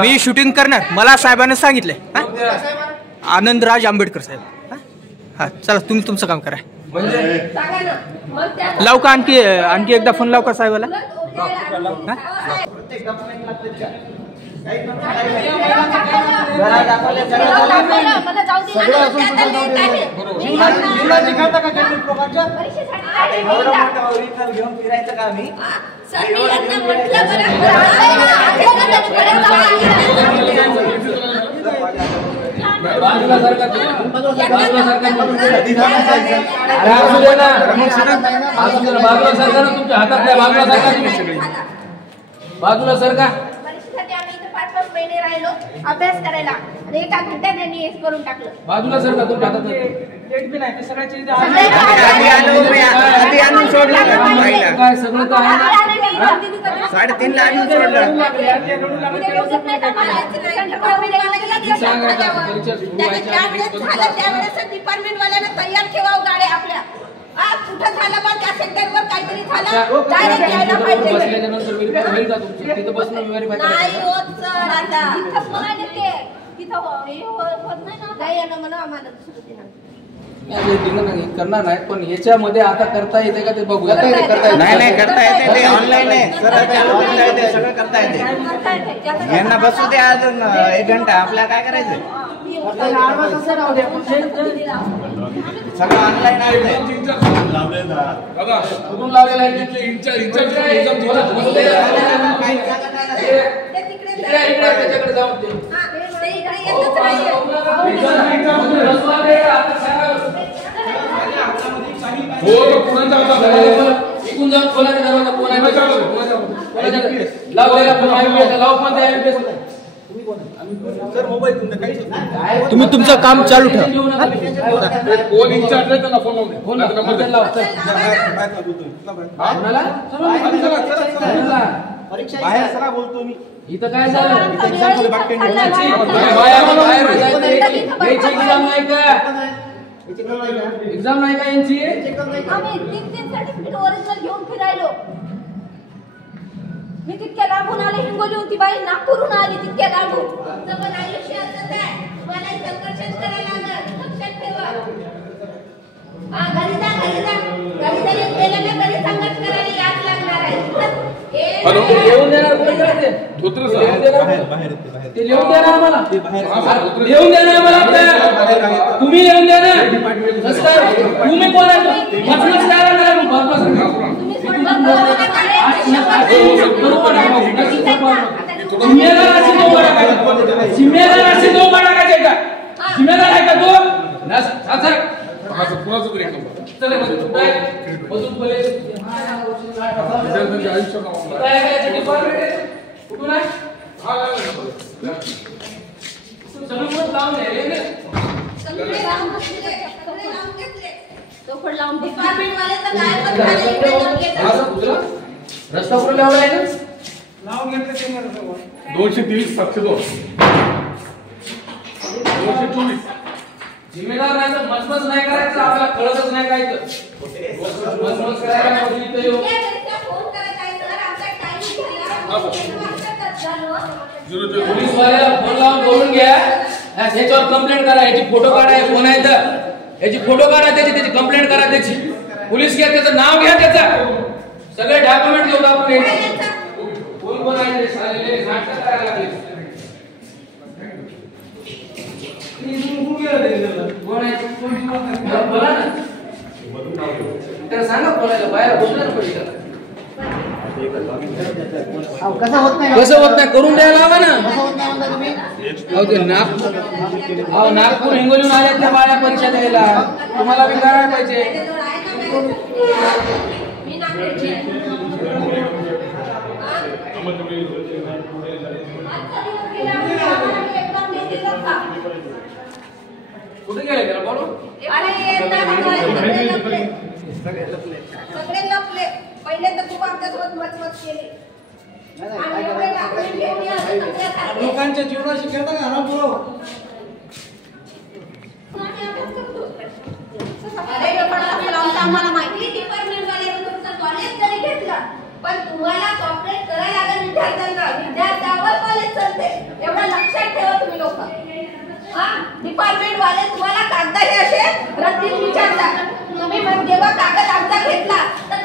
मी shooting करणार, मला साहेबांनी सांगितलंय. आनंदराज आंबेडकर साहेब. हा चला, तुम्ही तुमचं काम करा. लावू का आणखी एकदा फोन लावू का साहेबाला? बाजूला सरकार तुमच्या हातात नाही. बाजूला सरकार पाच महिने राहिलो अभ्यास करायला आणि एका घंट्यात त्यांनी हेच करून टाकलं. बाजूला सरकार तुमच्या हातात डेट बी नाही, सगळ्याची काय सगळं तर आहे. 3.5 ला आणून सोडलं. डिपार्टमेंट वाल्याने तयार ठेवावं गाड्या आपल्या. कुठं झालं पण त्या सेक्टरवर काहीतरी झालं डायरेक्ट यायला पाहिजे. नाही होत सर, आता तिथं होत नाही ना. नाही येणं म्हणून आम्हाला करणार नाही, पण याच्यामध्ये आता करता येते का ते बघूया. नाही करता येते, ते ऑनलाईन आहे सर, सगळं करता येते. यांना बसू दे अजून 1 घंटा. आपल्याला काय करायचं? सगळं ऑनलाईन आहे. कुठून लावलेलं आहे? त्याच्याकडे जाऊन इकडून जाऊन कोणाच्या दरवाजा तुम्ही तुमचं काम चालू ठेवा. कोण इन्चार्ज आहे त्याला फोन बाहेर सगळा बोलतो मी. इथं काय झालं? एक्झाम नाही का यांची? आम्ही 3 सर्टिफिकेट ओरिजिनल घेऊन फिरायलो. मी तितक्या लांबून आले, हिंगोलीहून ती बाई नागपूरहून आली तितक्या लांबून. तुमचं पण आयुष्य असंच आहे, तुम्हाला संघर्षच करायला लागेल, लक्षात ठेवा. घरी जा गेलं ना, घरी संघर्ष करायला याद लागणार आहे. लिहून देणार कोणी करायचे? ते लिहून देणार आम्हाला, लिहून देणार आम्हाला. तुम्ही लिहून द्या ना. तुम्ही कोण आहे? मचमच काय लागणार? जिम्मेदार असे दो बडा का का जिम्मेदार आहे का तो? कुणाचं तरी चले मधून बोले कुठून आहे? सगळं लावून रस्ता कुठे लावला आहे? 230 702 224. जिम्मेदार नाही तर मजमज नाही करायचं, आपल्याला कळतच नाही काय तर मजमज करायला पोलीस वाल्याला फोन लावून बोलून घ्या, त्याच्यावर कंप्लेंट करा. याची फोटो काढा, फोन आहे तर याची फोटो काढा, त्याची कंप्लेंट करा. त्याची पोलीस घ्या, त्याचं नाव घ्या, त्याचं सगळे डॉक्युमेंट घेऊन आपण कोण कोण आहे नाटक करायला लागले. बोला ना, त्याला सांगा बोलायला, बाहेर बोलणार पडली. कसं होत नाही? करून द्यायला हवं ना. नागपूर हिंगोलीहून आल्या त्या बाळ्या परीक्षा द्यायला, तुम्हाला बी करायला पाहिजे. कुठे गेले त्याला बोलू? सगळे लपले. पहिले तर खूप आमच्यासोबत मचमच केली. लोकांच्या जीवनाशी खेळता का? आम्हाला माहिती डिपार्टमेंट वाल्याने तुमचं कॉलेज जरी घेतलं पण तुम्हाला कॉपरेट करायला लागेल विद्यार्थ्यांना. विद्यार्थ्यावर कॉलेज चालते एवढं लक्षात ठेवा तुम्ही लोक. हा डिपार्टमेंट वाले तुम्हाला कागद हे असे रद्दीत विचारतात. तुम्ही मग जेव्हा कागद आमचा घेतला तर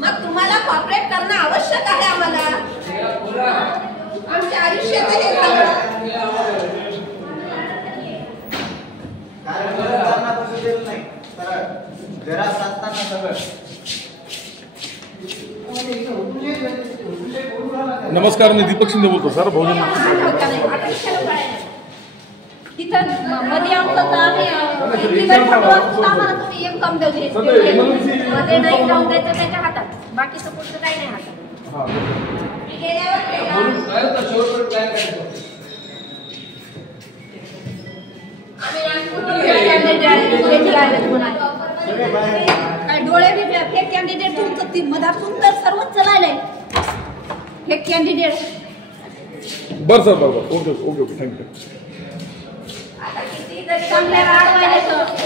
मग तुम्हाला कॉपरेट करणं आवश्यक आहे. आम्हाला आमच्या आयुष्याचं हे नमस्कार, मी दीपक शिंदे बोलतो सर. बहुजन तिथं मध्ये आमचं तर आम्ही तुम्ही एक काम मध्ये नाही जाऊन द्यायचं त्याच्या हातात. बाकीचं पुढचं काही नाही हातात. काय डोळे बी फेक कॅन्डिडेट तुमचं ती मधातून तर सर्वच चलायलंय फेक कॅन्डिडेट. बरं सर, बरोबर. Okay okay okay, thank you. चांगल्या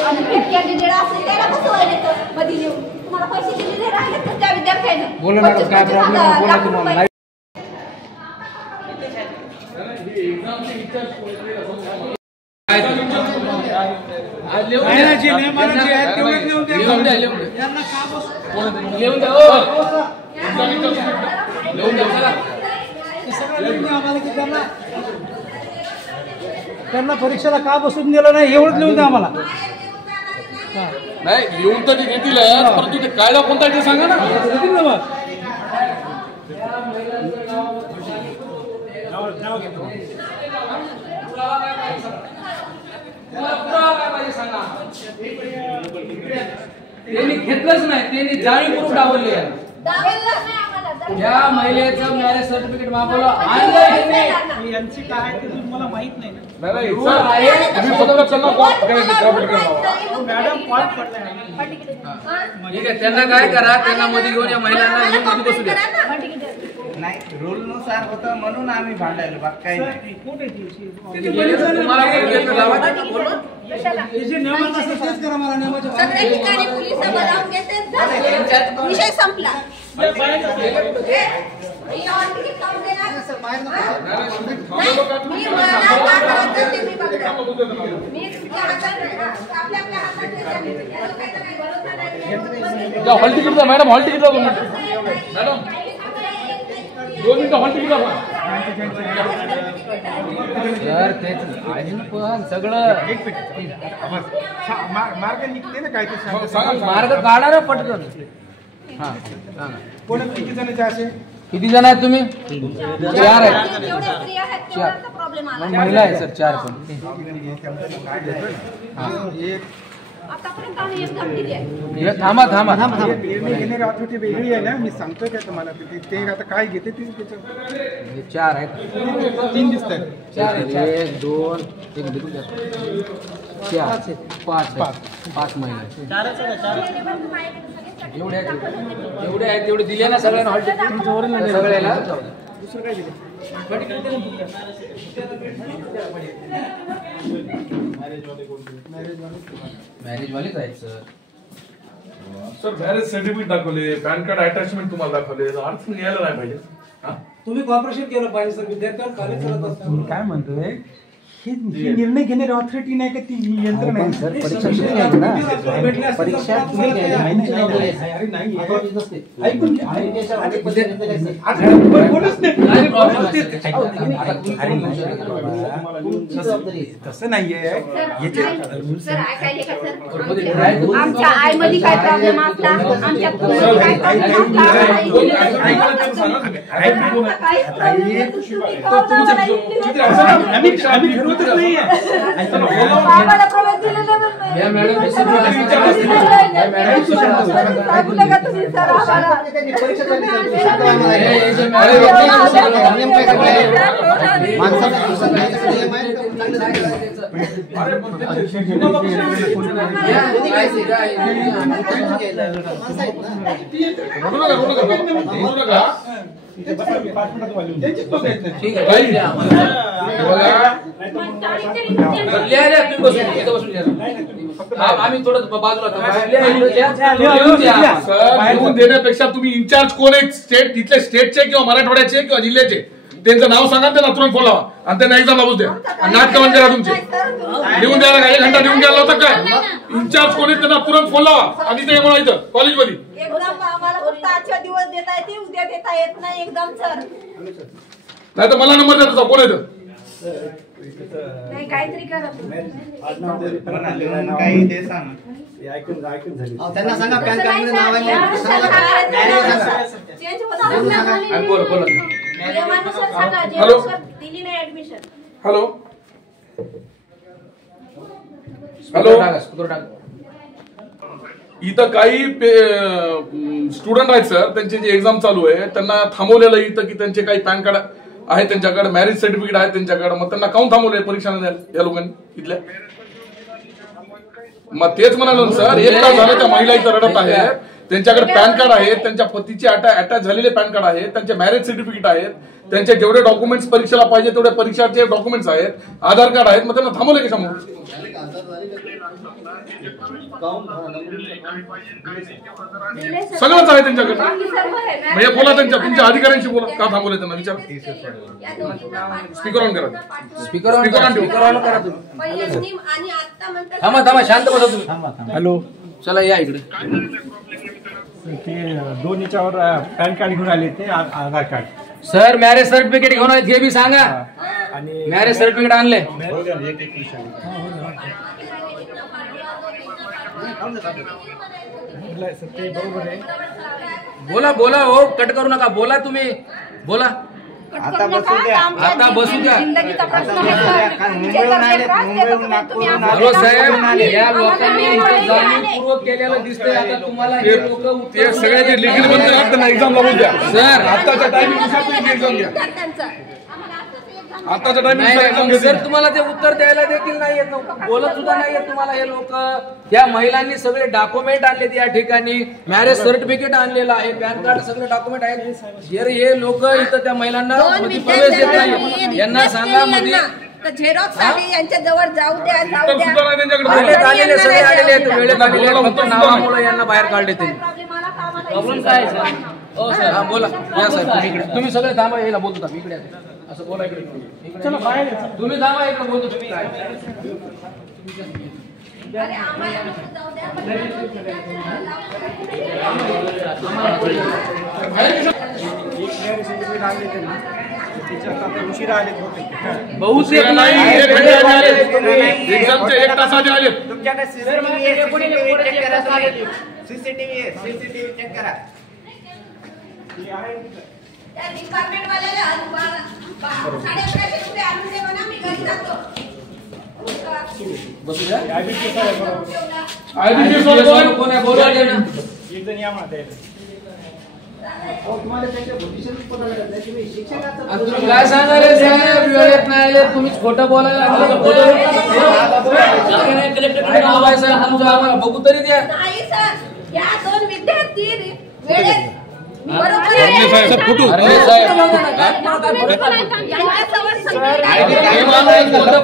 आणि फेक कॅन्डिडेट असले त्याला कसं व्हायला मध्ये येऊन तुम्हाला पैसे दिलेले राहिले तर त्या विद्यार्थ्यांना बोला ना, काय प्रॉब्लेम बोला तुम्हाला. त्यांना परीक्षेला का बसून दिलं नाही एवढंच लिहून द्या आम्हाला. नाही, लिहून तर घेतील परंतु ते कायदा कोणता आहे ते सांगा ना. त्यांनी घेतलंच नाही, त्यांनी जाणीवपूर्वक डावलले. या महिलेचं मॅरेज सर्टिफिकेट मागवलं आणलं यांची काय ते तुम्हाला माहित नाही ना. मॅडम पॉईंट पडलाय. ठीक आहे, त्यांना काय करा, त्यांना मध्ये घेऊन या महिलांना घेऊन मध्ये बसू द्या. नाही, रूल नुसार होतं म्हणून आम्ही भांडायलो, बाकी काही नाही. तुम्हाला काय घेतलं लावा बोलून. सगळ्या ठिकाणी पोलीस बोलावून घेते, विषय संपला. हॉल तिकीट द्या मॅडम, हॉल तिकीट द्या. मॅडम 2 मिनिटं हॉल तिकीट द्या. सर तेच पण सगळं मार्ग निघते ना काय ते मार्ग काढा ना पटकन. हा कोण किती जणांचे असे किती जण आहेत तुम्ही? 4 आहेत. जेवढे स्त्रिया आहेत तेवढाच प्रॉब्लेम आला. महिला आहे सर 4 पण. आतापर्यंत आम्ही एक काम दिली आहे. हे थांबा थांबा निर्णय घेणारी ऑथॉरिटी वेगळी आहे ना. मी सांगतोय काय तुम्हाला ते आता काय घेते ते त्याचं. हे 4 आहेत. 3 दिसत आहेत. 4 आहेत. 1 2 1 2 4 5 महिला एवढे आहेत तेवढे दिले ना सगळ्यांना हॉल तिकीट सगळ्याला. दुसरं काय दिलं मॅरेज वालेच आहेत सर. सर मॅरेज सर्टिफिकेट दाखवले, पॅन कार्ड अटॅचमेंट तुम्हाला दाखवले, अडचण यायला नाही पाहिजे. तुम्ही कॉर्पोरेशन केलं पाहिजे सर. विद्यार्थ्यावर कॉलेज करत असताना काय म्हणतोय ही निर्णय घेणारी ऑथॉरिटी नाही का ती यंत्रणा आहे. सर परीक्षा तसं नाहीये. आमच्या आईमध्ये काय प्रॉब्लेम असला आमच्या इथे बसा, 5 मिनिटात वाजवून द्या. त्यांचीच लोक आहेत ना. ठीक आहे लिहा आम्हाला. बघा. लिहा तुम्ही बसून इथं बसून लिहा. आम्ही थोडं बाजूला थांबा. लिहून द्या. सर लिहून देण्यापेक्षा तुम्ही इंचार्ज कोण आहे स्टेट इथले स्टेटचे किंवा मराठवाड्याचे किंवा जिल्ह्याचे त्यांचं नाव सांगा, त्यांना तुरंत फोन लावा आणि त्यांना एक्झाम लावूच द्या आणि नाटक बंद करा तुमचे. लिहून द्यायला काय 1 घंटा लिहून द्यायला होता काय? इंचार्ज कोण आहे त्यांना तुरंत फोन लावा आणि ते म्हणा इथं कॉलेजमध्ये. एकदम आम्हाला फक्त आजच्या दिवस देता येते, उद्या देता येत नाही एकदम सर. नाही तर मला नंबर द्या तुझा, कोण येतं? नाही काहीतरी करा तुम्ही. काही ते सांग. ऐकून झाली. त्यांना सांगा पॅन कार्ड मध्ये नाव आहे चेंज होता. बोला. नियमानुसार सांगा. हॅलो. दिली नाही ऍडमिशन. हॅलो इथं काही स्टुडंट आहेत सर, त्यांची जी एक्झाम चालू आहे त्यांना थांबवलेलं इथं की त्यांचे काही पॅन कार्ड आहे त्यांच्याकडे, मॅरेज सर्टिफिकेट आहे त्यांच्याकडे, मग त्यांना काऊन थांबवलंय परीक्षा न द्यायला या लोकांनी इथल्या? मग तेच म्हणालो सर, 1 तास झालं त्या महिला इथं रडत आहेत, त्यांच्याकडे पॅन कार्ड आहेत, त्यांच्या पतीचे अटॅच झालेले पॅन कार्ड आहेत, त्यांचे मॅरेज सर्टिफिकेट आहेत, त्यांचे जेवढे डॉक्युमेंट्स परीक्षेला पाहिजे तेवढे परीक्षाचे डॉक्युमेंट्स आहेत, आधार कार्ड आहेत, मग त्यांना थांबवले कशामुळे? सगळंच आहे त्यांच्याकडे. म्हणजे बोला तुमच्या अधिकाऱ्यांशी बोला, का थांबवले त्यांना विचारा. स्पीकर ऑन करा. स्पीकर ऑन करा तुम्ही. थांबा शांत बसा तुम्ही. हॅलो. चला या इकडे. ते 2 याच्यावर पॅन कार्ड घेऊन आले, ते आधार कार्ड. सर मॅरेज सर्टिफिकेट घेऊन आले हे बी सांगा. आणि मॅरेज सर्टिफिकेट आणले. ते बरोबर आहे. बोला हो, कट करू नका. बोला तुम्ही बोला. आता बसू द्या. आता बसू द्या. जिंदगीचा प्रश्न आहे. हॅलो साहेब, या लोकांनी जाणीवपूर्वक केलेलं दिसतंय. आता तुम्हाला हे लोक ते सगळे जे लिखित बंद आहेत त्यांना एक्झाम लावून द्या सर. आताच्या टायमिंग नुसार तुम्ही एक्झाम घ्या. आताच्या टायमिंग एक्झाम सर तुम्हाला ते उत्तर द्यायला देखील नाही येत, बोलत सुद्धा नाही येत तुम्हाला. हे लोक, या महिलांनी सगळे डॉक्युमेंट आणलेत या ठिकाणी, मॅरेज सर्टिफिकेट आणलेलं आहे, पॅन कार्ड, सगळे डॉक्युमेंट आहेत. हे लोक इथं त्या महिलांना प्रवेश देत नाही. यांना सांगा मध्ये झेरॉक्स साठी यांच्या जवळ जाऊ द्या. आलेले सगळे आलेले आहेत, वेळेत आलेले आहेत, फक्त नावामुळे यांना बाहेर काढले ते. प्रॉब्लेम काय आहे सर? हो सर, हा बोला. या सर तुम्ही इकडे, तुम्ही सगळे थांबा. याला बोलतो थांब इकडे. असं बोला इकडे. तुम्ही थांबा इकडे बोलतो तुम्ही. उशिरा आले. बहुतेक नाही, नाही. 1 घंटे आले. एक्झामचे 1 तासाचे आले. तुमच्याकडे सीसीटीव्ही चेक करा. त्या डिपार्टमेंट वाल्याला 1150 रुपये आणून दे म्हणा, मी घरी जातो. बसू द्या. आयबीपी सोडून कोण आहे बोलवा दे ना. एक जण या माते. तुम्ही काय सांगणार आहे साहेब? वेळेत नाही आले, तुम्हीच खोटं बोलायला लागले. तुमचं आम्हाला बघू तरी द्या. नाही सर, या 2 विद्यार्थी वेळेत बरोबर खोटं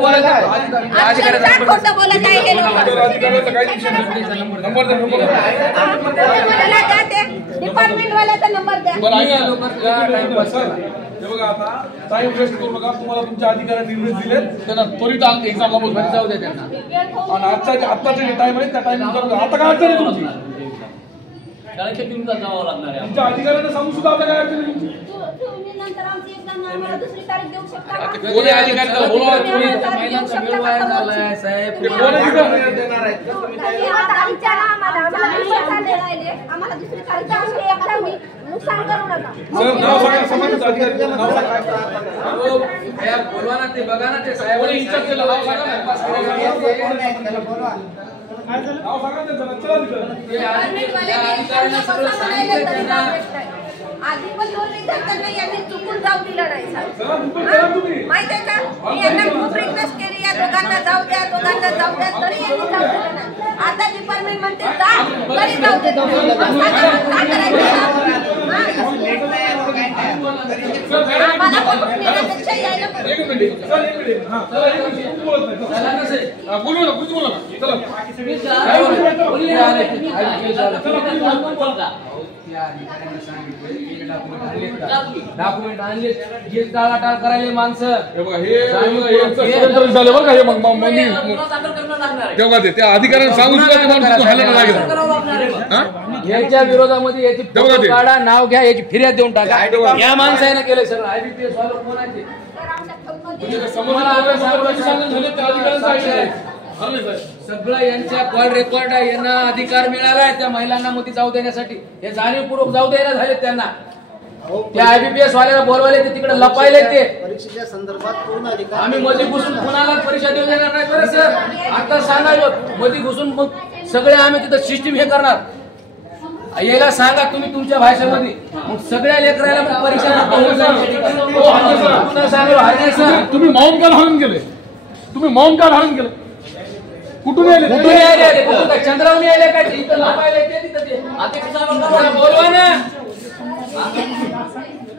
बोलत आहे हे लोक. डिपार्टमेंट वाल्याचा नंबर द्या. बघा आता टाइम वेस्ट करू नका. तुम्हाला तुमच्या अधिकाऱ्यांनी निर्देश दिले, त्यांना त्वरित एक्झामला बोलवा. जाऊ द्या त्यांना. आणि आत्ताचे जे टाइम आहे त्या टाइमिंग आता काय अडचण आहे तुमची? शाळेच्या टीमला जावं लागणार आहे. तुमच्या अधिकाऱ्यांना सांगू सुद्धा आता काय अडचण आहे तुमची? तुम्ही नंतर आमची एक्झाम आम्हाला दुसरी तारीख देऊ शकता का? कोणी अधिकाऱ्याला बोलवा. तुम्ही महिलांचा वेळ वाया झालाय साहेब. देणार आहेत का तुम्ही? आम्हाला दुसरी तारीख द्या. आमची एक्झाम नुकसान करू नका. सर नाव सांगा. समाजाचं अधिकारी नाव सांगा. बोलवा ना, ते बघा ना, ते साहेब इंचार्ज केलं नाव सांगा ना. कोण आहे? त्याला बोलवा. नाव सांगा त्यांचं. चला तिथं. अधिकाऱ्यांना सगळं सांगितलं त्यांना. आधी पण 2 विद्यार्थ्यांना यांनी चुकून जाऊ दिलं नाही चला सर. तिथून चला तुम्ही. माहित आहे का, मी यांना खूप रिक्वेस्ट केली, या दोघांना जाऊ द्या, दोघांना जाऊ द्या, तरी यांनी जाऊ दिलं नाही. आता डिपार्टमेंट म्हणते जा, तरी जाऊ देत नाही. काय करायचं? आम्हाला पण नेण्यापेक्षा यायला पण- एक मिनिट सर, एक मिनिट. हा, चला, एक मिनिट. तू बोलत नाही. चला ना सर. हा, बोलू ना, कुछ बोला ना. चला. डॉक्युमेंट आणले जे टाळाटाळ करायले माणसं हे बघा, हे यांचं झालं बरं का हे तेव्हा त्या अधिकाऱ्यांना सांगून सुद्धा ते माणूस हालायला लागेल. हा? याच्या विरोधामध्ये याची बघा फोटो ते. काढा, नाव घ्या, याची फिर्याद देऊन टाका. या माणसाने केलंय सगळं. IBPS वाले कोण आहे ते? तर आमच्या थकमध्ये- म्हणजे समोर सांगून झाले त्या अधिकाऱ्यांना सांगितलं. हरले साहेब. सगळं यांच्या कॉल रेकॉर्ड आहे. यांना अधिकार मिळालाय त्या महिलांना मध्ये जाऊ देण्यासाठी. हे जाणीवपूर्वक जाऊ द्यायला झाले त्यांना. त्या IBPS वाल्याला बोलवायला ते तिकडे लपायले ते. परीक्षेच्या संदर्भात पूर्ण अधिकार आम्ही मध्ये घुसून कुणाला परीक्षा देऊ देणार नाही बरं सर. आता सांगायलो मध्ये घुसून मग सगळे आम्ही तिथं सिस्टीम हे करणार. याला सांगा तुम्ही तुमच्या भाषेमध्ये मग सगळ्या लेकराला मग परीक्षा सर. तुम्ही मौन का धारण केले? तुम्ही मौन का धारण केलं? कुठून यायले? कुठून यायले? कुठून काय चंद्रावून यायले काय? इथं लपायले ते तिथं ते. आता बोलवा ना.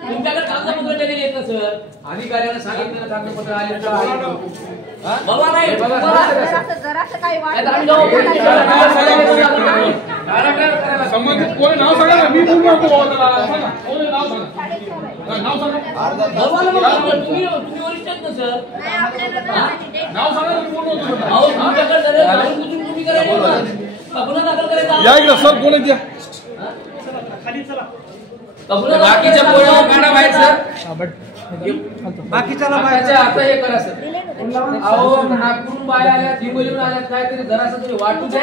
तुमच्याकडे कागदपत्र दिलेली आहेत ना सर? अधिकाऱ्याला सांगितलं कागदपत्र आले का? हा? बोलवा नाही. बघा जरासं काही आता आम्ही जाऊ. संबंधित कोणी नाव सांगा ना. मी बोललो होतो बाबा. सांगा. कोणी नाव सांगा. हा, नाव सांगा. बोलवा ना मग. तुम्ही वरिष्ठ आहेत ना सर? नाही आपल्याला नाव सांगा ना. मी बोललो होतो. अहो, तुमच्याकडे जरा जाऊन कुठून तुम्ही करायला का? गुन्हा दाखल करायचा? या इकडे सर, कोण आहे त्या? बाकीच्या पोळ्या काढा बाहेर सर. बाकीच्याला बाकीच्या आता हे करा सर. अहो नागपूरून बाया आल्या, दिंबोलीहून आल्या, काहीतरी जरासं तुम्ही वाटू द्या.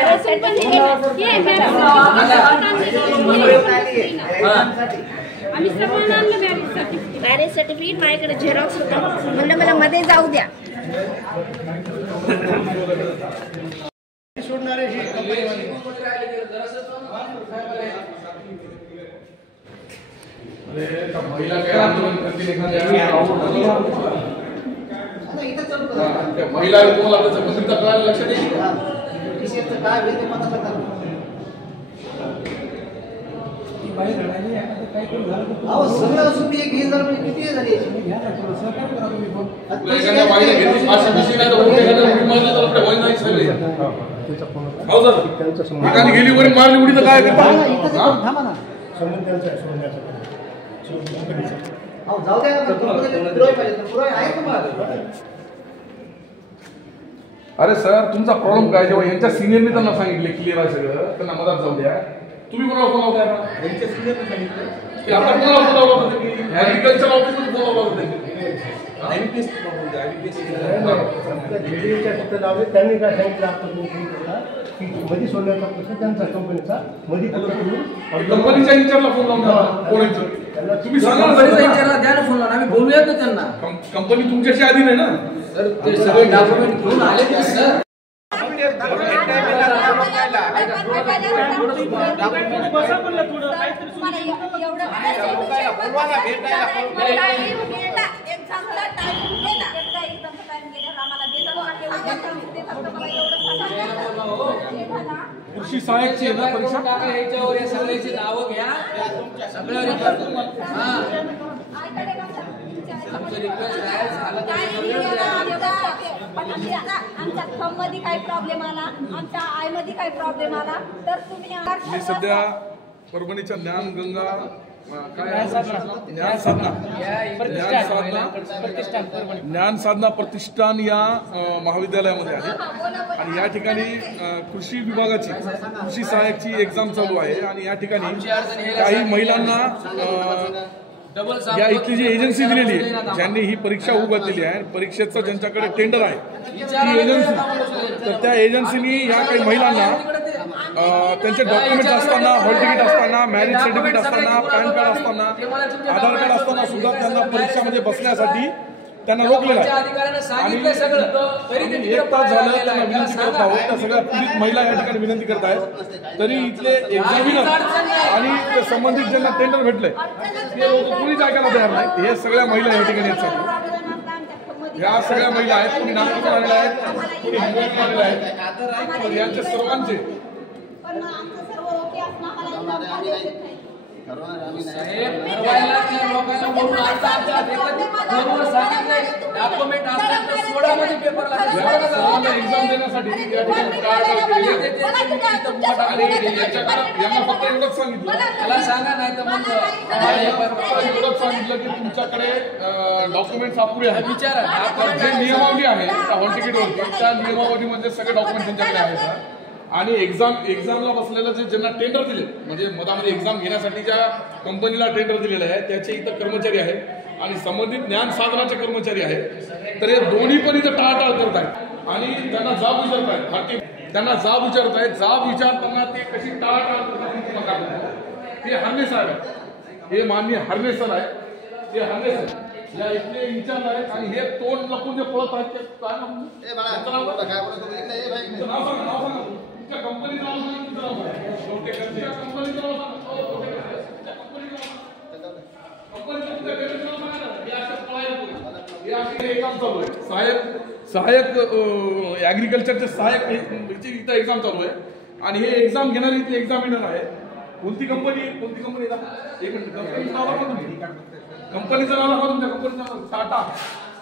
आम्ही सर्वांना आणलं मॅरेज सर्टिफिकेट माझ्याकडे झेरॉक्स होता. म्हणलं मला मध्ये जाऊ द्या. सोडणारे हे महिला काय आंदोलन करतील एखाद्या महिला तुम्हाला त्याचं पसंत करायला लक्षात येईल. विषयाचं काय होईल ते पता करतात. अहो सगळं असून मी एक 1000 रुपये किती झाली? एखाद्या महिला घेतली 500 नाही तर एखाद्या उडी मारली तर आपल्या वय नाही सगळे. हो सर, एखादी गेली वरी मारली उडी तर काय करतात? थांबा ना. अहो जाऊ द्या ना. पुरावे पाहिजे तर पुरावे आहे तुम्हाला. अरे सर, तुमचा प्रॉब्लेम काय? जेव्हा यांच्या सिनियरने त्यांना सांगितले क्लिअर आहे सगळं, त्यांना मदत जाऊ द्या. तुम्ही कोणाला फोन लावताय ना? यांच्या सिनियरने सांगितलं की आपण कोणाला फोन लावला होता? की ऍग्रिकल्चर ऑफिसमध्ये फोन लावला होता. त्यांनी काय सांगितलं की मध्ये सोडण्याचा प्रश्न त्यांचा कंपनीचा मध्ये कंपनीच्या इंचार्जला फोन लावून कोणाचं तुम्ही सांगा ना सर. द्या ना फोन. आम्ही बोलूयात ना त्यांना. कंपनी तुमच्याशी आधी नाही ना. सर ते सगळे डॉक्युमेंट घेऊन आले ते सर. कृषी सहाय्यकची आहे ना परीक्षा? याच्यावर या सगळ्याची नावं घ्या. सगळं आमच्या थंब मध्ये काही प्रॉब्लेम आला, आमच्या आय मध्ये काही प्रॉब्लेम आला तर तुम्ही मी सध्या परभणीच्या ज्ञानगंगा ज्ञान साधना प्रतिष्ठान या महाविद्यालयामध्ये आहे. आणि या ठिकाणी कृषी विभागाची कृषी सहाय्यकची एक्झाम चालू आहे. आणि या ठिकाणी काही महिलांना या इथली जी एजन्सी दिलेली आहे, ज्यांनी ही परीक्षा उघडलेली आहे, परीक्षेचं ज्यांच्याकडे टेंडर आहे ती एजन्सी, तर त्या एजन्सीनी या काही महिलांना त्यांचे डॉक्युमेंट असताना, हॉल तिकीट असताना, मॅरेज सर्टिफिकेट असताना, पॅन कार्ड असताना, आधार कार्ड असताना सुद्धा त्यांना परीक्षामध्ये बसण्यासाठी त्यांना रोखलेलं आहे. आणि एक तास झालं त्यांना विनंती करत आहोत. त्या सगळ्या पीडित महिला या ठिकाणी विनंती करत आहेत. तरी इथले एक्झामिनर आणि ते संबंधित ज्यांना टेंडर भेटले ते लोक कुणीच ऐकायला तयार नाही. हे सगळ्या महिला या ठिकाणी आहेत. या सगळ्या महिला आहेत. कोणी नागपूरला आलेल्या आहेत, कोणी मुंबईला आलेल्या आहेत. यांच्या सर्वांचे साहेब ठरवायला त्या लोकांना बोलून आता आमच्या फोनवर सांगितलंय डॉक्युमेंट असतात तर सोडामध्ये पेपर लागतात एक्झाम देण्यासाठी या ठिकाणी काय यांना फक्त एवढंच सांगितलं त्याला सांगा नाही तर मग एवढंच सांगितलं की तुमच्याकडे डॉक्युमेंट्स अपुरे आहेत. विचारा जे नियमावली आहे त्या हॉल तिकीटवरती त्या नियमावलीमध्ये सगळे डॉक्युमेंट त्यांच्याकडे आहेत. आणि एक्झामला बसलेलं जे ज्यांना टेंडर दिले म्हणजे मधामध्ये एक्झाम घेण्यासाठी ज्या कंपनीला टेंडर दिलेलं आहे त्याचे इथं कर्मचारी आहेत आणि संबंधित ज्ञान साधनाचे कर्मचारी आहेत. तर हे दोन्ही पण इथं टाळटाळ करत आहेत आणि त्यांना जाब विचारतायत. त्यांना जाब विचारतायत. जाब विचारताना ते कशी टाळटाळ करतात ते हरणे साहेब आहेत. हे माननीय हरणे सर आहेत. ते हरणे सर या इथले इंचार्ज आहेत आणि हे तोंड लपून जे पळत आहेत ते काय नाव सांगा. तुमच्या कंपनीचं नाव सांगा. तुमचं नाव काय? तुमच्या कंपनीचं नाव सांगा. एक्झाम चालू आहे. सहाय्यक ऍग्रिकल्चरचे सहाय्यक इथं एक्झाम चालू आहे आणि हे एक्झाम घेणारे इथे एक्झामिनर आहे. कोणती कंपनी एक मिनिट कंपनीचं नाव दाखवा तुम्ही. कंपनीचं नाव दाखवा तुमच्या कंपनीचं नाव.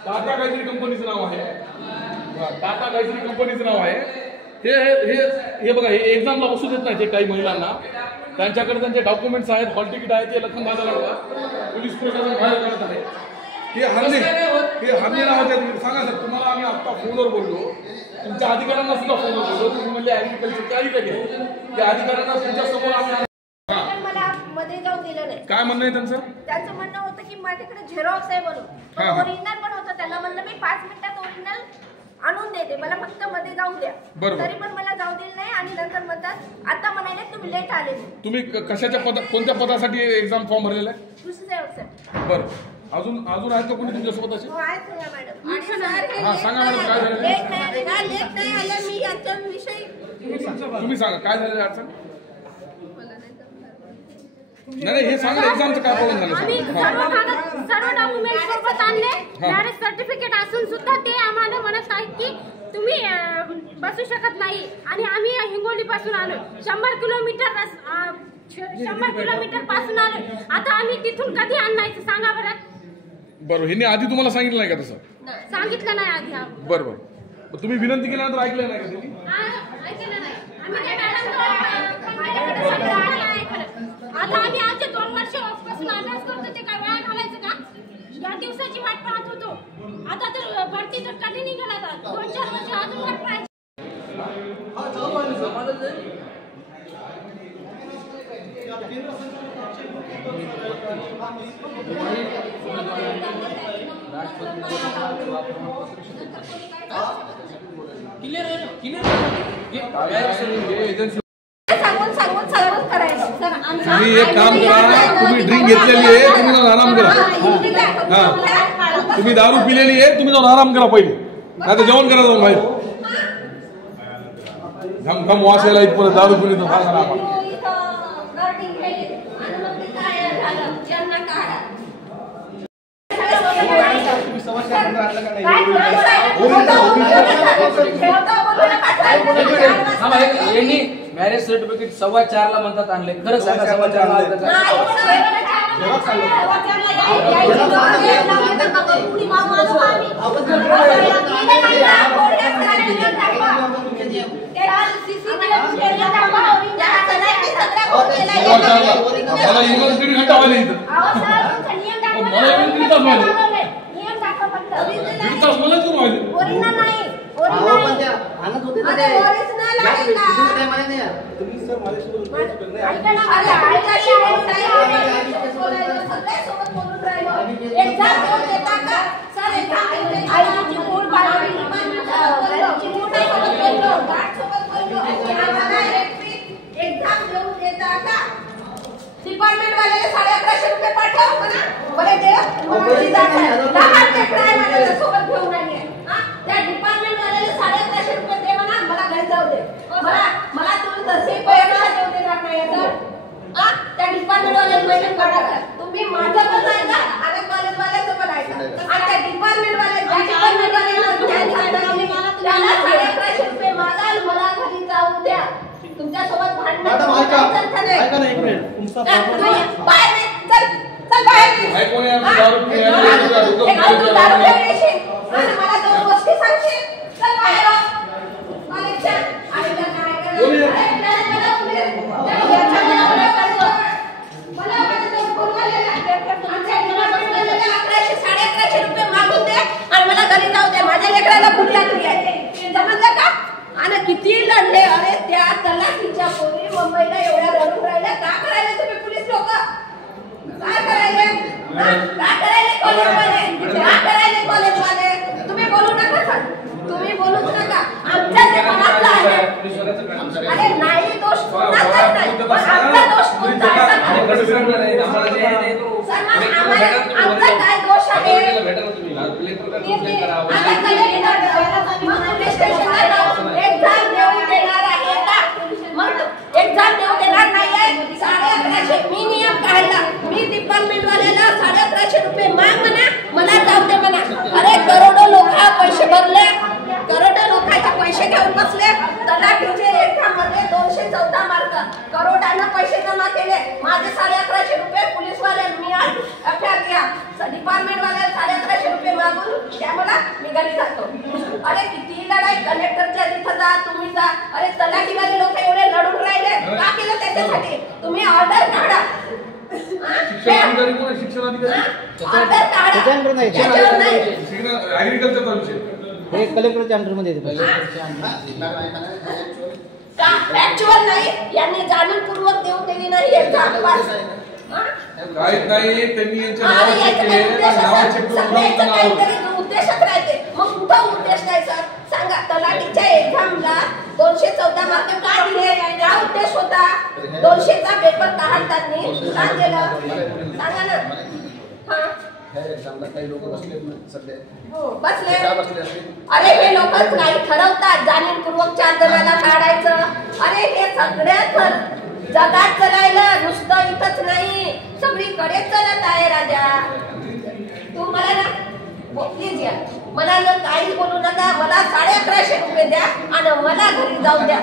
टाटा काहीतरी कंपनीचं नाव आहे. टाटा काहीतरी कंपनीचं नाव आहे. हे बघा हे एक्झामला बसू देत नाही ते काही महिलांना. त्यांच्याकडे त्यांचे डॉक्युमेंट्स आहेत हॉल तिकीट आहे ते लखन बाजारात पोलीस प्रशासन बाहेर काढत आहे. हे हरणे नावाच्या सांगा सर तुम्हाला आम्ही आता फोनवर बोललो तुमच्या अधिकाऱ्यांना सुद्धा फोनवर बोललो तुम्ही म्हणले ऍग्रिकल्चरचे अधिकारी त्या अधिकाऱ्यांना तुमच्या समोर आम्ही मला मध्ये जाऊ दिलं नाही. काय म्हणणं आहे त्यांचं? त्यांचं म्हणणं होतं की माझ्याकडे झेरॉक्स आहे म्हणून ओरिजिनल पण होतं. त्यांना म्हणलं मी 5 मिनिटात ओरिजिनल आणून देते मला फक्त मध्ये जाऊ द्या. तरी पण मला जाऊ दिलं नाही आणि नंतर म्हणतात आता म्हणाले तुम्ही लेट आले. तुम्ही कशाच्या कोणत्या पदासाठी एक्झाम फॉर्म भरलेला आहे? दुसरी सेवक. बरं अजून आहेत का कोणी तुमच्यासोबत असे? आहेत मॅडम. आणि सर हा सांगा मॅडम काय झालं? लेट नाही आलं मी याच्या विषयी तुम्ही सांगा काय झालेलं अडचण? नाही हे सांगा एक्झामचं काय प्रॉब्लेम झालं? आम्ही सर्व डॉक्युमेंट सोबत आणले. मॅरेज सर्टिफिकेट असून सुद्धा ते आम्हाला म्हणत आहेत की तुम्ही बसू शकत नाही आणि आम्ही हिंगोली पासून आलो 100 किलोमीटर पासून आलो. आता आम्ही तिथून कधी आणायचं सांगा बरं. बरोबर ह्यांनी आधी तुम्हाला सांगितलं नाही का तसं? सांगितलं नाही आधी. बरोबर तुम्ही विनंती केल्यानंतर ऐकलं नाही का तुम्ही? ऐकलं नाही आम्ही त्या मॅडम आता आम्ही आमचे 2 वर्ष पासून अभ्यास करतो ते काय वेळा घालायचं का? या दिवसाची वाट पाहत होतो. आता तर भरती तर कधी निघाला आता 2-4 वर्ष अजून वाट पाहायची. तुम्ही एक काम करा तुम्ही ड्रिंक घेतलेली आहे तुम्ही जाऊन आराम करा. हा तुम्ही दारू पिलेली आहे तुम्ही जाऊन आराम करा पहिले नाही तर जेवण करा जाऊन बाहेर. घम वास यायला इथपर्यंत दारू पिली तर सांगा आम्हाला. मॅरेज सर्टिफिकेट 4:15 ला म्हणतात आणले. खरं सांगा 4:15 ला डिपार्टमेंट वाले 1150 रुपये पाठव ना बोले दे सोबत घेऊन आली आहे. त्या डिपार्टमेंट वाल्याला 1150 रुपये दे म्हणा मला घरी जाऊ दे. मला तुम्ही तसे पैसे देऊ देणार नाही तर त्या डिपार्टमेंट वाल्याला मेहनत काढा. तुम्ही माझं पण नाही का आता कॉलेज वाल्याचं पण आहे का? आणि त्या डिपार्टमेंट वाल्याला त्याला 1150 रुपये मागाल मला घरी जाऊ द्या. तुमच्या सोबत भांडण असं नाही. ऐका ना, एक मिनिट. तुमचा तुम्ही बाहेर नाही. चल चल बाहेर. काय कोणी आमची दारू पिऊन यायला लागली का? डोकं एक फिरवलं तू का? दारू पिऊन आणि मला दोन गोष्टी सांगशील. चल बाहेर. मालिकच्या आणि काय मला माझ्या पूर्वलेला 1100-1150 रुपये मागून दे आणि मला घरी जाऊ दे. माझ्या लेकराला भूक लागली आहे. समजलं का? आणि किती लढले. अरे त्या तलाठीच्या पोरी मुंबईला एवढ्या रडून राहिल्या. का करायला तुम्ही पोलीस लोक? काय करायले? काय करायले कॉलेजवाले? काय करायले कॉलेजवाले? तुम्ही बोलू नका सर. तुम्ही बोलूच नका. आमच्या ते मनातलं आहे. अरे नाही दोष कोणाचाच नाही. पण आमचा दोष कोणता आहे? आमचा काय दोष आहे? पोलीस स्टेशनला जाऊन एक्झाम देऊ देणार आहे का? मग एक्झाम देऊ देणार नाहीये. 1150 मी नियम काढला. मी डिपार्टमेंट वाल्याला 1150 रुपये माग म्हणा, मला जाऊ दे म्हणा. अरे करोडो लोक पैसे भरले. करोडो लोकांचे पैसे घेऊन बसले. तलाठीचे एक्झाम मध्ये 214 मार्क. करोडांना पैसे जमा केले. माझे 1150 रुपये पोलीसवाल्यांनी मी आज अफेअर घ्या. डिपार्टमेंट वाल्याला 1150 रुपये मागून द्या मला, मी घरी जातो. अरे किती लढाई. कलेक्टरच्या तिथं जा, तुम्ही जा. अरे तलाठीवाले लोक एवढे लढून राहिले. का केलं त्याच्यासाठी? तुम्ही ऑर्डर काढा. शिक्षणाधिकारी कोण आहे? शिक्षणाधिकारी ऑर्डर काढा. त्याच्यावर नाही. त्याच्यावर नाही. ऍग्रिकल्चरचा विषय. हे कलेक्टरच्या अंडरमध्ये येते. ऍक्च्युअल नाही. यांनी जाणीवपूर्वक देऊ दिली नाही एक्झाम पास. काहीच नाही. त्यांनी यांच्या नावाचे केले. नावाचे काहीतरी उद्देशच राहते. मग कुठं उद्देश नाही सर? सांगा. तलाठीच्या एक्झामला 214 मार्क का दिले? काय उद्देश होता? 200चा पेपर काढताना का दिलं? सांगा ना. हा काही लोक बसले सध्या बसले. अरे हे लोकच काही ठरवतात जाणीवपूर्वक 4 जणांना काढायचं. अरे हे सगळ्यात जगात चालायला नुसतं इथंच नाही, सगळीकडे चालत आहे राजा. तू मला ना प्लीज या, मला ना काहीच बोलू नका. मला 1150 रुपये द्या आणि मला घरी जाऊ द्या.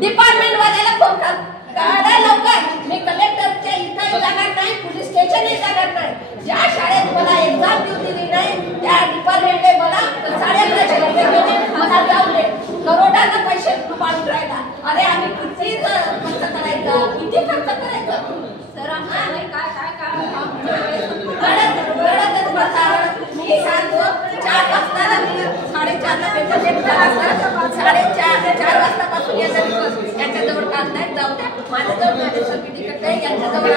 डिपार्टमेंट वाल्याला फोन कर. काढा लवकर. मी कलेक्टरच्या इथं जाणार नाही, पोलीस स्टेशनही जाणार नाही. ज्या शाळेत मला एक्झाम देऊ दिली नाही त्या डिपार्टमेंटने मला 1150 रुपये देऊन मला जाऊ दे. करोडांना पैसे पाडून राहिला. अरे आम्ही किती खर्च करायचा? किती खर्च करायचं? सर आम्ही काय काय काय रडतच बसा. मी सांगतो 4 वाजता मी 4:30ला पेपर देणार असतात. 4:30 वाजतापासून यांच्याजवळ काढतायत. जाऊ द्या. माझ्याजवळ माझे सर्टिफिकेट आहे. यांच्याजवळ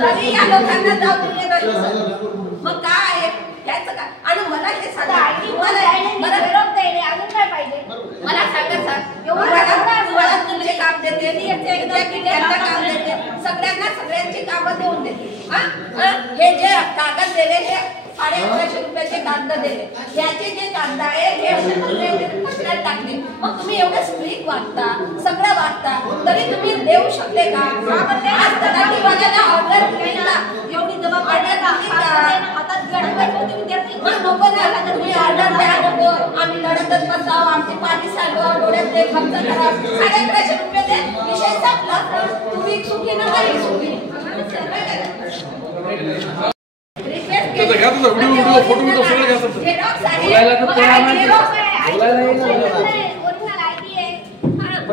तरी या लोकांना जाऊ दिले नाही. मग काय आहे याचं काय? आणि मला हे सांगा. अजून काय पाहिजे मला सांगा सर. मला तुमचे काम देते, काम देते, सगळ्यांची कामं देऊन देते. हे जे कागद दिले हे 1150 रुपयाचे कागद दिले. याचे जे कागद आहे हे कचऱ्यात टाकले. मग तुम्ही एवढं स्ट्रिक्ट वागता, सगळं वागता, तरी तुम्ही देऊ शकले का? आज तलाठीवाल्याला ऑर्डर केला. एवढी जबाबदारी हातात नको ना. तुम्ही ऑर्डर द्या. नको आम्ही लढतच बसाव. आमची पाणी सांगवा, डोळ्यात खर्च करा. 1150 रुपये दे. विषय संपला. तुम्ही सुखी ना काही सुखी.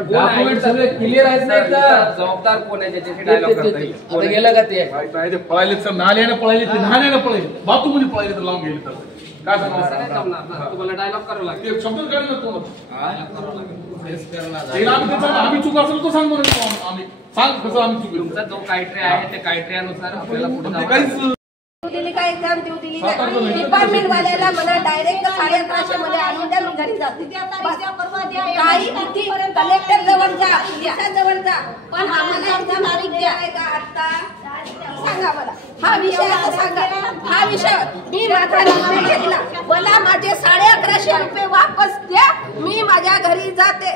डॉक्युमेंट सगळे क्लिअर आहेत नाही का? जबाबदार कोण आहे त्याच्याशी डायलॉग करता येईल. आता गेलं का ते? ते पळाले तर नाल्याने पळाले, ते नाल्याने पळाले, बाथरूममध्ये पळाले तर लावून गेले. तर काय सांगणार? तुम्हाला डायलॉग करावं लागेल. ते शब्दच काढले ना तुम्हाला. आम्ही चुका असेल तर सांगतो आम्ही. सांग कसं आम्ही चुकलो. तुमचा जो क्रायटेरिया आहे त्या क्रायटेरियानुसार आपल्याला पुढे जावं काहीच दिली का एक्झाम देऊ दिली नाही. डिपार्टमेंट वाल्याला मला डायरेक्ट 1150 मध्ये आणून द्या. मी घरी जाते. काही किती कलेक्टर जवळ जा, जवळ जा, पण आम्हाला एक्झाम तारीख द्या का आता सांगा मला. हा विषय आता सांगा. हा विषय मी माझा निर्णय घेतला. मला माझे 1150 रुपये वापस द्या. मी माझ्या घरी जाते.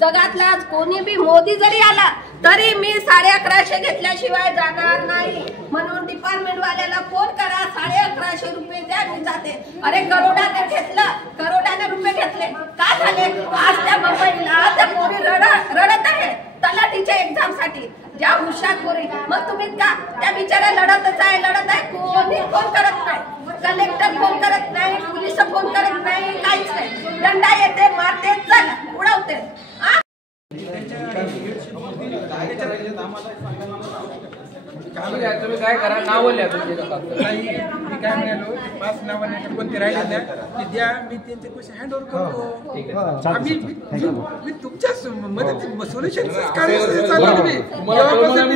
जगातला कोणी बी मोदी जरी आला तरी मी 1150 घेतल्याशिवाय जाणार नाही. म्हणून डिपार्टमेंट वाल्याला फोन करा. 1150 रुपये द्या. मी जाते. अरे करोडाने घेतलं, करोडाने रुपये घेतले. का झाले? आज त्या मुंबईला त्या पोरी रडत आहे तलाठीच्या एक्झाम साठी. मग तुम्ही का त्या बिचाऱ्या लढत आहे कोणी फोन करत नाही, कलेक्टर फोन करत नाही, पोलीस फोन करत नाही, काहीच नाही. दंडा येते, मारते, चला उडवते. तुम्ही काय करा, नाव लिहा तुमचे मी काय म्हणालो, 5 नावाने कोणते राहिले ना की द्या, मी त्यांचे पैसे हँड ओव्हर करतो. आम्ही मी तुमच्या मदत सोल्युशन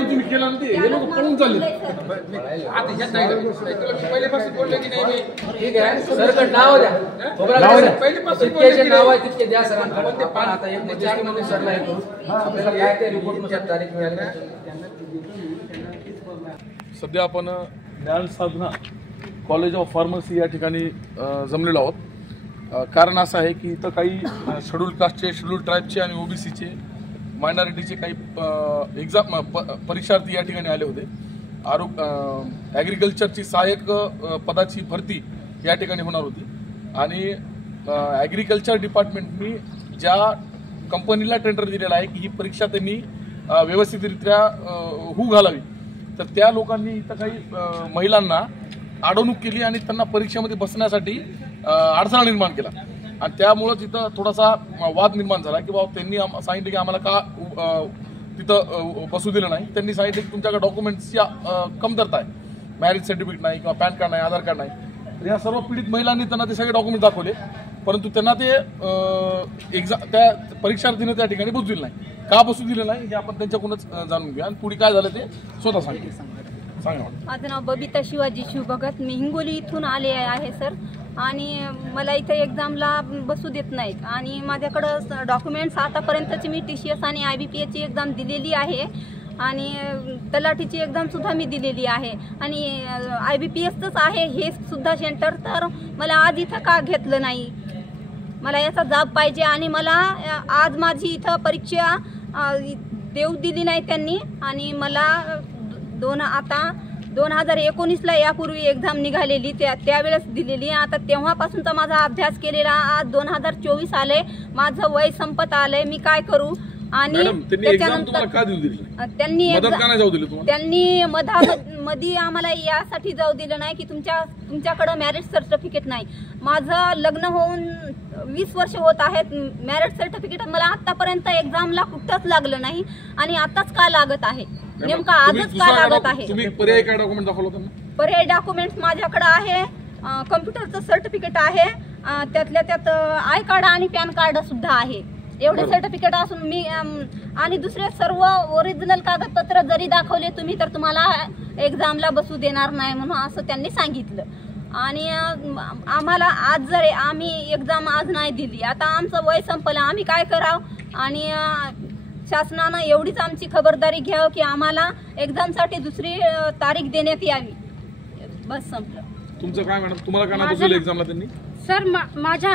तुम्ही केलं ते हे लोक पळून चालले. आता ह्यात नाही पहिल्यापासून बोलले की नाही मी. ठीक आहे, सरकट नाव द्या. पहिल्यापासून जितके नाव आहे तितके द्या सरांकडे. आता 1 ते 4 मध्ये सरला येतो आपल्याला काय ते रिपोर्ट नुसार तारीख मिळाली. सध्या आपण ज्ञान साधना कॉलेज ऑफ फार्मसी या ठिकाणी जमलेलो आहोत. कारण असं आहे की इथं काही शेड्यूल कास्टचे, शेड्यूल ट्राईबचे आणि ओबीसीचे, मायनॉरिटीचे काही एक्झाम परीक्षार्थी या ठिकाणी आले होते. ॲग्रिकल्चरची सहाय्यक पदाची भरती या ठिकाणी होणार होती आणि ॲग्रिकल्चर डिपार्टमेंटनी ज्या कंपनीला टेंडर दिलेला आहे की ही परीक्षा त्यांनी व्यवस्थितरित्या होऊ घालावी, तर त्या लोकांनी इथं काही महिलांना अडवणूक केली आणि त्यांना परीक्षेमध्ये बसण्यासाठी अडथळा निर्माण केला आणि त्यामुळं तिथं थोडासा वाद निर्माण झाला की बाबा त्यांनी सांगितलं की आम्हाला का तिथं बसू दिलं नाही. त्यांनी सांगितलं की तुमच्याकडे डॉक्युमेंट्सची कमतरता आहे, मॅरेज सर्टिफिकेट नाही किंवा पॅन कार्ड नाही, आधार कार्ड नाही. तर या सर्व पीडित महिलांनी त्यांना ते सगळे डॉक्युमेंट दाखवले, परंतु त्यांना ते त्या परीक्षार्थीने त्या ठिकाणी बसू दिलं नाही. का बसू दिलं नाही हे आपण त्यांच्याकडूनच जाणून घेऊया आणि पुढे काय झालं ते स्वतः सांगते. सांगा. माझं नाव बबिता शिवाजी शिवभगत. मी हिंगोली इथून आले आहे सर, आणि मला इथे एक्झामला बसू देत नाहीत आणि माझ्याकडं डॉक्युमेंट्स आतापर्यंतची मी TCS आणि IBPSची एक्झाम दिलेली आहे आणि तलाठीची एक्झामसुद्धा मी दिलेली आहे आणि IBPSचंच आहे हे सुद्धा सेंटर. तर मला आज इथं का घेतलं नाही, मला याचा जाब पाहिजे. आणि मला आज माझी इथं परीक्षा देऊ दिली नाही त्यांनी आणि मला 2019ला यापूर्वी एक्झाम निघालेली त्यावेळेस दिलेली. आता तेव्हापासूनचा माझा अभ्यास केलेला आज 2024 आले, माझं वय संपत आलंय, मी काय करू. आणि त्याच्यानंतर त्यांनी मध्ये आम्हाला यासाठी जाऊ दिलं नाही की तुमच्याकडं मॅरेज सर्टिफिकेट नाही. माझं लग्न होऊन 20 वर्ष होत आहेत, मॅरेज सर्टिफिकेट मला आतापर्यंत एक्झामला कुठंच लागलं नाही आणि आताच का लागत आहे, नेमका आजच का लागत आहे. पर्यायी डॉक्युमेंट्स माझ्याकडे आहे, कम्प्युटरचं सर्टिफिकेट आहे, त्यातल्या त्यात आय कार्ड आणि पॅन कार्ड सुद्धा आहे. एवढे सर्टिफिकेट असून मी आणि दुसरे सर्व ओरिजिनल कागदपत्र जरी दाखवले तुम्ही तर तुम्हाला एक्झामला बसू देणार नाही म्हणून असं त्यांनी सांगितलं. आणि आम्हाला आज जर आम्ही एक्झाम आज नाही दिली, आता आमचं वय संपलं, आम्ही काय करावं. आणि शासनानं एवढीच आमची खबरदारी घ्यावं की आम्हाला एक्झामसाठी दुसरी तारीख देण्यात यावी. बस संपलं. तुमचं काय मॅडम, तुम्हाला काय नाव बसवलं एक्झामला त्यांनी? सर माझ्या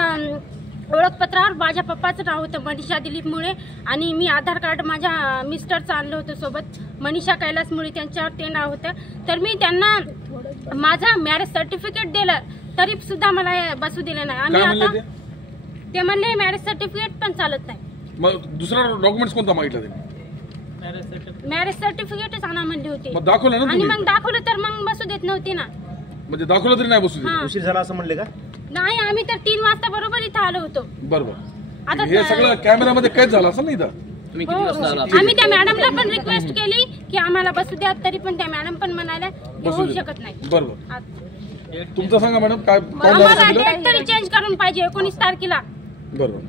ओळखपत्रावर माझ्या पप्पाचं नाव होतं मनीषा दिलीप मुळे आणि मी आधार कार्ड माझ्या मिस्टरचं आणलं होतं सोबत, मनीषा कैलास मुळे त्यांच्यावर ते नाव होतं. तर मी त्यांना माझा मॅरेज सर्टिफिकेट दिलं तरी सुद्धा मला बसू दिलं नाही. आणि आता ते म्हणले मॅरेज सर्टिफिकेट पण चालत नाही. मग दुसरा डॉक्युमेंट्स कोणता मागितला त्यांनी? मॅरेज सर्टिफिकेटच आणा म्हणले होते. मग दाखवलं ना? आणि मग दाखवलं तर मग बसू देत नव्हती ना. म्हणजे दाखवलं तरी नाही बसू देत? उशीर झाला असं म्हणले का? नाही, आम्ही तर 3 वाजता बरोबर इथं आलो होतो. बरोबर. आता हे सगळं कॅमेरामध्ये कैद झालं असं नाही इथं? आम्ही त्या मॅडमला पण रिक्वेस्ट केली की आम्हाला बसू द्या, तरी पण त्या मॅडम पण म्हणाल्या होऊ शकत नाही. बरोबर. तुमचं सांगा मॅडम, काय आम्हाला डेट तरी चेंज करून पाहिजे 19 तारखेला. बरोबर.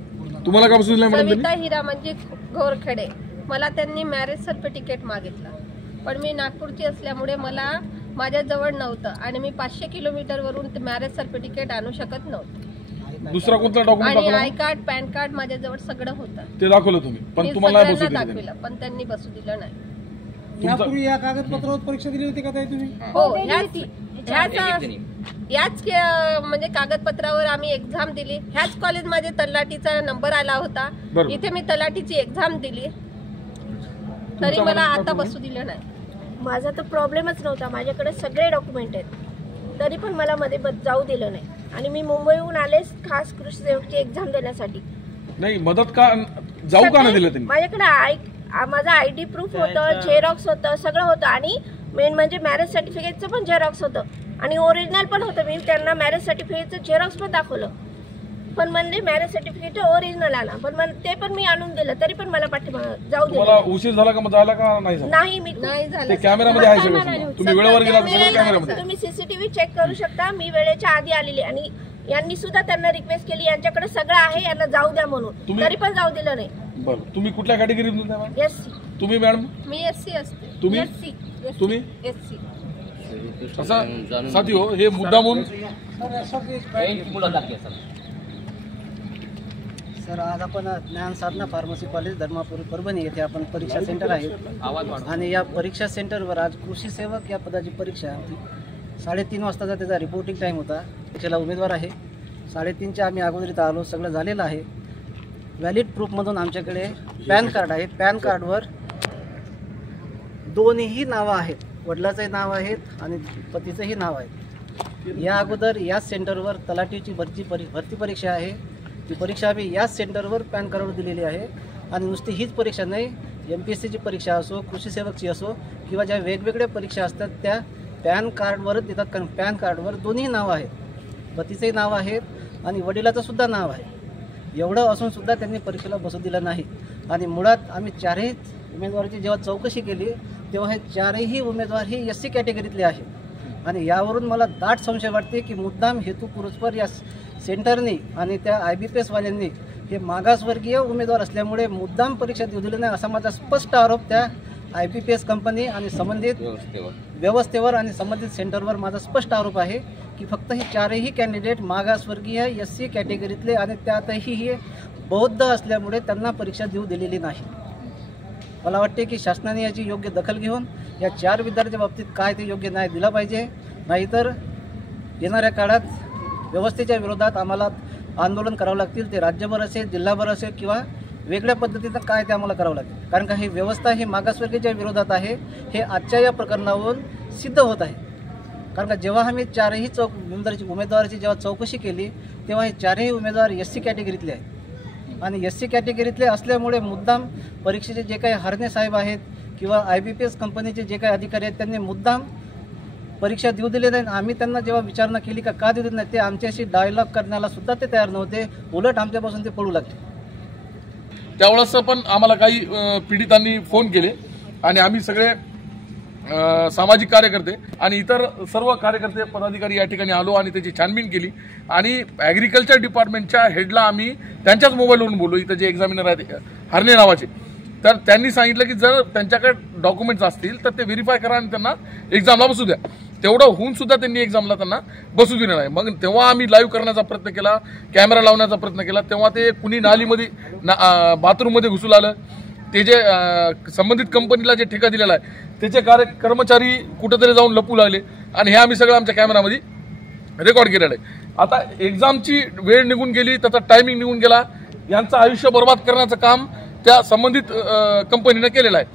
तुम्हाला काय बसू दिलं मॅडम? सविता हिरामनजी घोरखेडे. मला त्यांनी मॅरेज सर्टिफिकेट मागितलं, पण मी नागपूरची असल्यामुळे मला माझ्याजवळ नव्हतं आणि मी 500 किलोमीटरवरून ते मॅरेज सर्टिफिकेट आणू शकत नव्हतं. दुसरा कोणता डॉक्युमेंट? आणि आय कार्ड, पॅन कार्ड माझ्याजवळ सगळं होतं. ते दाखवलं तुम्ही, पण तुम्हाला नाही बसू दाखवलं, पण त्यांनी बसू दिलं नाही. यापूर्वी या कागदपत्रावर परीक्षा दिली होती का ताई तुम्ही? हो, याच म्हणजे कागदपत्रावर आम्ही एक्झाम दिली. ह्याच कॉलेजमध्ये तलाठीचा नंबर आला होता, इथे मी तलाठीची एक्झाम दिली, तरी मला आता बसू दिलं नाही. माझा तर प्रॉब्लेमच नव्हता, माझ्याकडे सगळे डॉक्युमेंट आहेत, तरी पण मला मध्ये जाऊ दिलं नाही. आणि मी मुंबईहून आले खास कृषी सेवकची एक्झाम देण्यासाठी. नाही, मदत का जाऊ का नाही दिलं त्यांनी? माझ्याकडे माझा ID प्रूफ होतं, झेरॉक्स होतं, सगळं होतं आणि मेन म्हणजे मॅरेज सर्टिफिकेटचं पण झेरॉक्स होतं आणि ओरिजिनल पण होतं. मी त्यांना मॅरेज सर्टिफिकेटचं झेरॉक्स पण दाखवलं, पण म्हणले मॅरेज सर्टिफिकेट ओरिजिनल आणा, पण ते पण मी आणून दिलं, तरी पण मला पाठीमागे जाऊ दिलं. तुम्हाला उशीर झाला का मग झाला का नाही झाला? नाही, मी नाही झालं. ते कॅमेरामध्ये आहे सगळं. तुम्ही वेळेवर गेला सगळं कॅमेरामध्ये. तुम्ही CCTV चेक करू शकता. मी वेळेच्या आधी आलेली आणि यांनी सुद्धा त्यांना रिक्वेस्ट केली, यांच्याकडे सगळं आहे, यांना जाऊ द्या म्हणून, तरी पण जाऊ दिलं नाही. बरं, तुम्ही कुठल्या कॅटेगरीतून आहे मॅडम? SC. तुम्ही मॅडम? मी SC असते. तुम्ही? तुम्ही SC. असं साथी हो, हे मुद्दामून सर, आज आपण ज्ञान साधना फार्मसी कॉलेज धर्मापुरी परभणी येथे आपण परीक्षा सेंटर आहे आणि या परीक्षा सेंटरवर आज कृषी सेवक या पदाची परीक्षा होती. 3:30 वाजताचा त्याचा रिपोर्टिंग टाईम होता. त्याला उमेदवार आहे 3:30च्या आम्ही अगोदर इथं आलो, सगळं झालेलं आहे. व्हॅलिड प्रूफमधून आमच्याकडे पॅन कार्ड आहे. पॅन कार्डवर दोन्ही नावं आहेत, वडिलाचंही नाव आहेत आणि पतीचंही नाव आहे. या अगोदर याच सेंटरवर तलाठीची भरती परीक्षा आहे. ती परीक्षा आम्ही याच सेंटरवर पॅन कार्डवर दिलेली आहे आणि नुसती हीच परीक्षा नाही, MPSCची परीक्षा असो, कृषी सेवकची असो किंवा ज्या वेगवेगळ्या परीक्षा असतात त्या पॅन कार्डवरच देतात. कारण पॅन कार्डवर दोन्ही नावं आहेत, पतीचंही नाव आहेत आणि वडिलाचं सुद्धा नाव आहे. एवढं असूनसुद्धा त्यांनी परीक्षेला बसू दिलं नाही आणि मुळात आम्ही चारही उमेदवाराची जेव्हा चौकशी केली तेव्हा हे चारही उमेदवार ही SC कॅटेगरीतले आहेत आणि यावरून मला दाट संशय वाटते की मुद्दाम हेतुपुरस्पर या सेंटरनी आणि त्या IBPS वाल्यांनी हे मागासवर्गीय उमेदवार असल्यामुळे मुद्दाम परीक्षा देऊ दिली नाही असा माझा स्पष्ट आरोप त्या IBPS कंपनी आणि संबंधित व्यवस्थेवर आणि संबंधित सेंटरवर माझा स्पष्ट आरोप आहे की फक्त हे चारही कॅन्डिडेट मागासवर्गीय SC कॅटेगरीतले आणि त्यातही हे बौद्ध असल्यामुळे त्यांना परीक्षा देऊ दिलेली नाही. मला वाटते की शासनाने याची योग्य दखल घेऊन या 4 विद्यार्थ्यांच्या बाबतीत काय ते योग्य न्याय दिला पाहिजे. नाहीतर येणाऱ्या काळात व्यवस्थेच्या विरोधात आम्हाला आंदोलन करावं लागतील. ते राज्यभर असेल, जिल्हाभर असेल किंवा वेगळ्या पद्धतीचं काय ते आम्हाला करावं लागेल. कारण का ही व्यवस्था ही मागासवर्गीयच्या विरोधात आहे हे आजच्या या प्रकरणावरून सिद्ध होत आहे. कारण का जेव्हा आम्ही चारही उमेदवाराची जेव्हा चौकशी केली तेव्हा हे चारही उमेदवार SC कॅटेगरीतले आहेत आणि SC कॅटेगरीतले असल्यामुळे मुद्दाम परीक्षेचे जे काही हरणे साहेब आहेत किंवा IBPS कंपनीचे जे काही अधिकारी आहेत त्यांनी मुद्दाम परीक्षा देऊ दिले नाही. आम्ही त्यांना जेव्हा विचारणा केली का देऊ देत नाही ते आमच्याशी डायलॉग करण्याला सुद्धा ते तयार नव्हते, उलट आमच्यापासून ते पळू लागले. त्यावेळेस पण आम्हाला काही पीडितांनी फोन केले आणि आम्ही सगळे सामाजिक कार्यकर्ते आणि इतर सर्व कार्यकर्ते पदाधिकारी या ठिकाणी आलो आणि त्याची छानबीन केली आणि ॲग्रिकल्चर डिपार्टमेंटच्या हेडला आम्ही त्यांच्याच मोबाईलवरून बोललो. इथं जे एक्झामिनर आहेत हरणे नावाचे, तर त्यांनी सांगितलं की जर त्यांच्याकडे डॉक्युमेंट्स असतील तर ते व्हेरीफाय करा आणि त्यांना एक्झामला बसू द्या. तेवढं होऊन सुद्धा त्यांनी एक्झामला त्यांना बसू दिलं नाही. मग तेव्हा आम्ही लाईव्ह करण्याचा प्रयत्न केला, कॅमेरा लावण्याचा प्रयत्न केला, तेव्हा ते कुणी नालीमध्ये बाथरूममध्ये घुसू आलं. ते जे संबंधित कंपनीला जे ठेका दिलेला आहे त्याचे कर्मचारी कुठेतरी जाऊन लपू लागले आणि हे आम्ही सगळं आमच्या कॅमेरामध्ये रेकॉर्ड केलेलं आहे. आता एक्झामची वेळ निघून गेली, त्याचा टायमिंग निघून गेला, यांचं आयुष्य बर्बाद करण्याचं काम त्या संबंधित कंपनीने केलेलं आहे.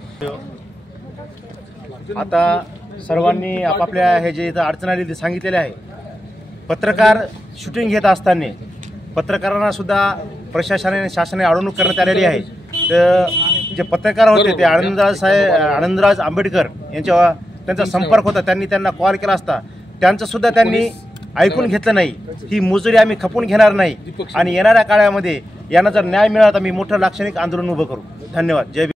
आता सर्वांनी आपापल्या हे जे इथं अडचण आली ते सांगितलेले आहे. पत्रकार शूटिंग घेत असताना पत्रकारांना सुद्धा प्रशासनाने शासनाने अडवणूक करण्यात आलेली आहे. तर जे पत्रकार होते ते आनंदराज आंबेडकर त्यांचा संपर्क होता, त्यांना कॉल केला असता त्यांचं सुद्धा त्यांनी ऐकून घेतलं नाही. ही मजुरी आम्ही खपून घेणार नाही आणि येणाऱ्या काळामध्ये यांना जर न्याय मिळाला तर मी मोठं लाक्षणिक आंदोलन उभं करू. धन्यवाद. जय